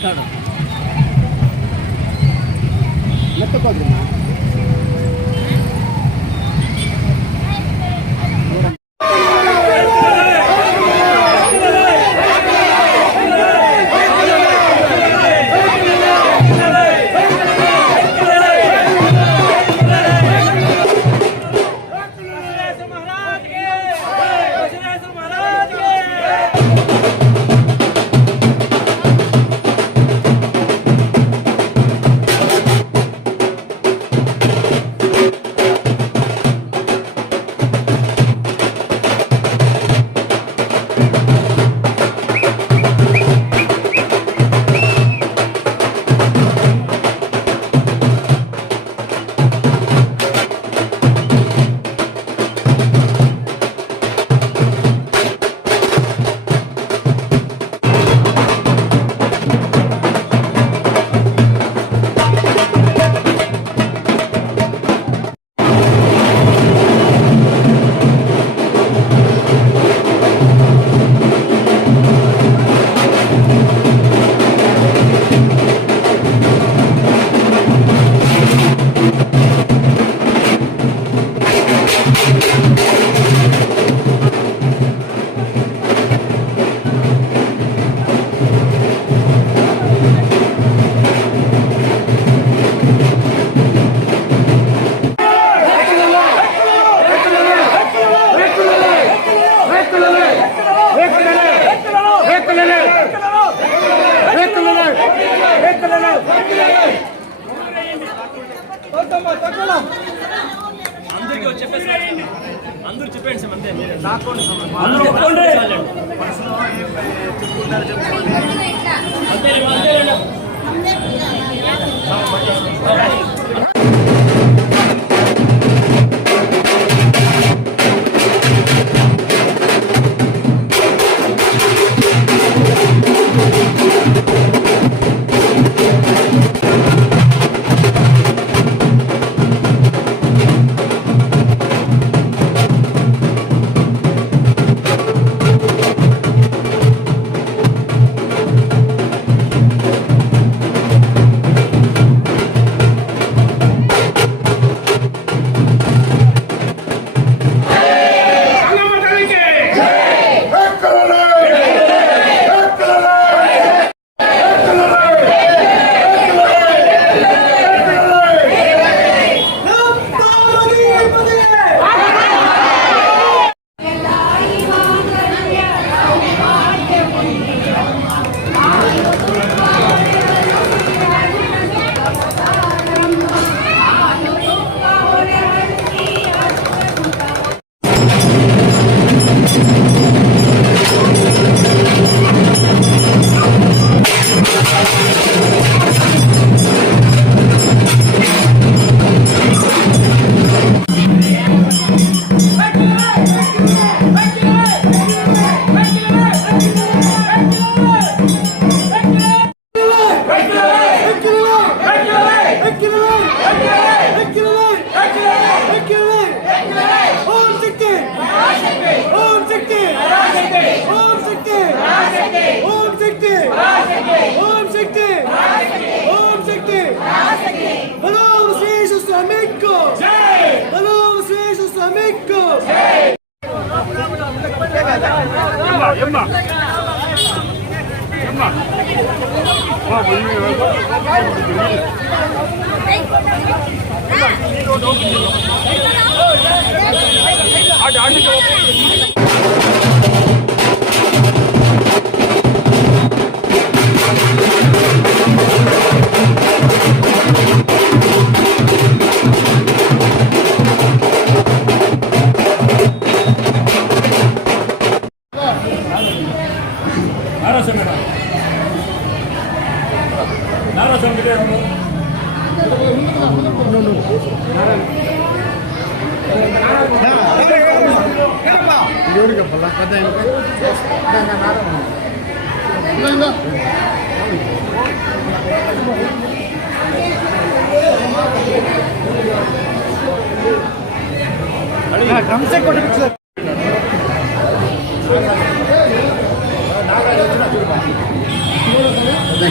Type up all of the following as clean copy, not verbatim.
Record అందరూ చెప్పండి sir అంతే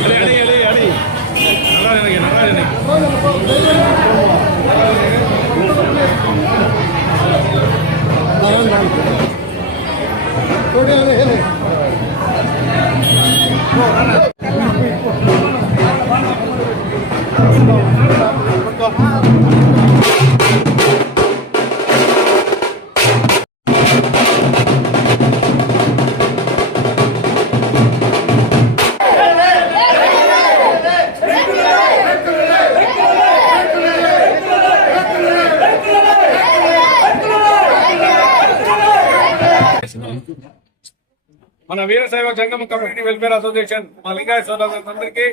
Gracias. మన వీరశైవ జంగమ కమ్యూనిటీ వెల్ఫేర్ అసోసియేషన్ మా లింగాయ సోదరులందరికీ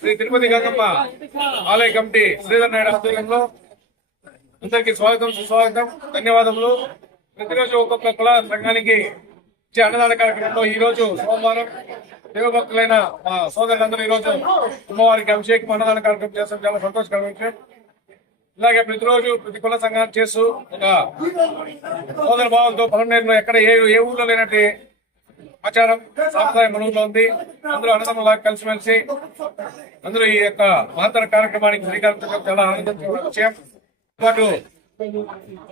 శ్రీ తిరుపతి గంగమ్మ ఆలయ కమిటీ శ్రీధర్ నాయుడు ఆధ్వర్యంలో అందరికీ స్వాగతం సుస్వాగతం ధన్యవాదములు. ప్రతిరోజు ఒక్కొక్క కుల సంఘానికి ఇచ్చే అన్నదాన కార్యక్రమంలో ఈ రోజు సోమవారం దేవభక్తులైన మా సోదరులందరూ ఈ రోజు అమ్మవారికి అభిషేకం అన్నదాన కార్యక్రమం చేస్తాం. చాలా సంతోషకరమైన విషయం. ఇలాగే ప్రతిరోజు ప్రతి కుల సంఘాన్ని చేస్తూ ఒక సోదర భావంతో పలమనేరులో ఎక్కడ ఏ ఊర్లో లేనట్టు ఆచారం సాంప్రదాయం మన ఊర్లో ఉంది. అందరూ అన్నదమ్ములాగా కలిసిమెలిసి అందరూ ఈ యొక్క మహత్తర కార్యక్రమానికి శ్రీకారం చుట్టడం చాలా ఆనందించిన విషయం. పాటు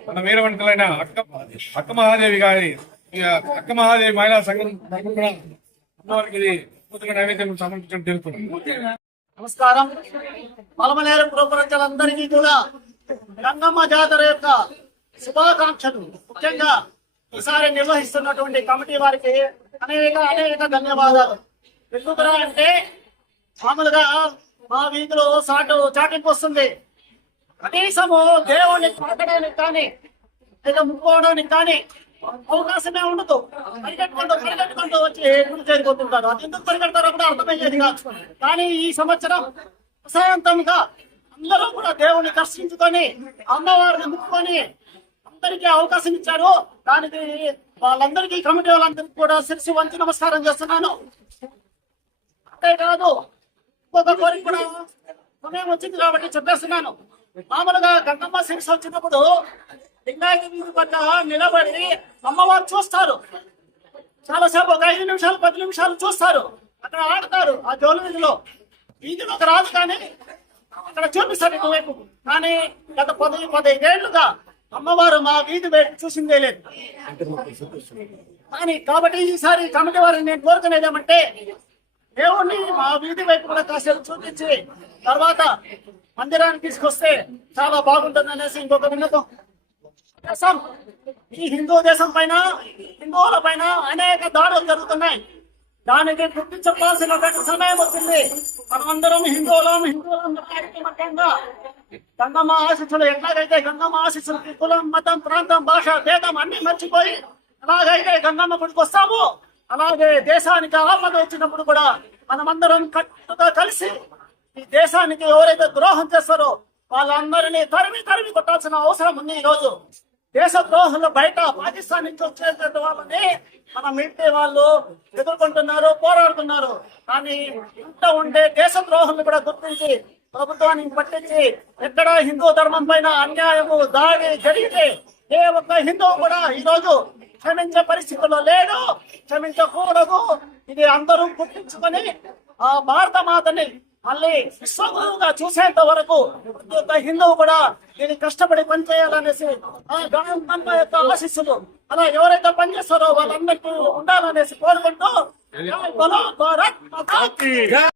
మన వీరవంతులైన అక్క మహాదేవి గారి అక్క మహాదేవి మహిళా సంఘం అమ్మవారికి ఇది పూర్తిగా నైవేద్యం సమర్పించడం జరుగుతుంది. నమస్కారం. పలమనేరు పుర ప్రజలందరికీ కూడా గంగమ్మ జాతర యొక్క శుభాకాంక్షలు. ముఖ్యంగా ఈసారి నిర్వహిస్తున్నటువంటి కమిటీ వారికి అనేక ధన్యవాదాలు. ఎందుకురా అంటే మామూలుగా మా వీధిలో చాటింపు వస్తుంది. కనీసము దేవుణ్ణి కొనడానికి కానీ లేదా ముక్కోవడానికి కానీ అవకాశమే ఉండదు. పరిగెట్టుకుంటూ వచ్చి గుడి చేరిపోతుంటారు. అది ఎందుకు పరిగెడతారో కూడా అర్థమయ్యేది కాదు. కానీ ఈ సంవత్సరం ప్రశాంతంగా అందరూ కూడా దేవుణ్ణి దర్శించుకొని అమ్మవారిని ముక్కుకొని అందరికీ అవకాశం ఇచ్చారు. దానికి వాళ్ళందరికీ కమిటీ వాళ్ళందరికీ కూడా శిరస్సు వంచి నమస్కారం చేస్తున్నాను. అంతేకాదు ఇంకొక కోరిక కూడా సమయం వచ్చింది కాబట్టి చెప్పేస్తున్నాను. మామూలుగా గంగమ్మ శిరస్సు వచ్చినప్పుడు లింగాయ వీధి పట్ల నిలబడి అమ్మవారు చూస్తారు. చాలాసేపు ఒక 5 నిమిషాలు 10 నిమిషాలు చూస్తారు. అక్కడ ఆడతారు ఆ జోలు వీధిలోకి రాదు కానీ అక్కడ చూపిస్తారు ఇటువైపు. కానీ గత 15 ఏళ్లుగా అమ్మవారు మా వీధి వైపు చూసిందే లేదు. కానీ కాబట్టి ఈసారి కమిటీ వారిని నేను కోరుకునేది ఏమంటే దేవుణ్ణి మా వీధి వైపు కూడా కాసేపు చూపించి తర్వాత మందిరానికి తీసుకొస్తే చాలా బాగుంటుంది అనేసి ఇంకొక విన్నతం. ఈ హిందూ దేశం పైన హిందువుల పైన అనేక దాడులు జరుగుతున్నాయి. దానికి గుర్తించాల్సిన సమయం వచ్చింది. మనమందరం హిందువులంగా గంగమ్మ ఆశీస్సులు ఎట్లాగైతే గంగమ్మ ఆశీస్సులకి కులం మతం ప్రాంతం భాష భేదం అన్ని మర్చిపోయి ఎలాగైతే గంగమ్మ గుడికి వస్తాము అలాగే దేశానికి ఆపద వచ్చినప్పుడు కూడా మనమందరం కట్టుగా కలిసి ఈ దేశానికి ఎవరైతే ద్రోహం చేస్తారో వాళ్ళందరినీ తరిమి కొట్టాల్సిన అవసరం ఉంది. ఈ రోజు దేశ ద్రోహులు బయట పాకిస్తాన్ నుంచి వచ్చేటువంటి వాళ్ళని మన మిలిటరీ వాళ్ళు ఎదుర్కొంటున్నారు, పోరాడుతున్నారు. కానీ ఇంత ఉండే దేశ ద్రోహులను కూడా గుర్తించి ప్రభుత్వానికి పట్టించి ఎక్కడ హిందూ ధర్మం పైన అన్యాయము దాడి జరిగితే ఏ ఒక్క హిందువు కూడా ఈ రోజు క్షమించే పరిస్థితుల్లో లేడు, క్షమించకూడదు. ఇది అందరూ గుర్తించుకొని ఆ భారత మాతని మళ్ళీ విశ్వగురువుగా చూసేంత వరకు ప్రతి ఒక్క హిందువు కూడా దీన్ని కష్టపడి పనిచేయాలనేసి ఆ గణతంత్ర యొక్క ఆశీస్సులు అలా ఎవరైతే పనిచేస్తారో వాళ్ళందరికీ ఉండాలనేసి కోరుకుంటూ భారత్ మాతా కీ జై.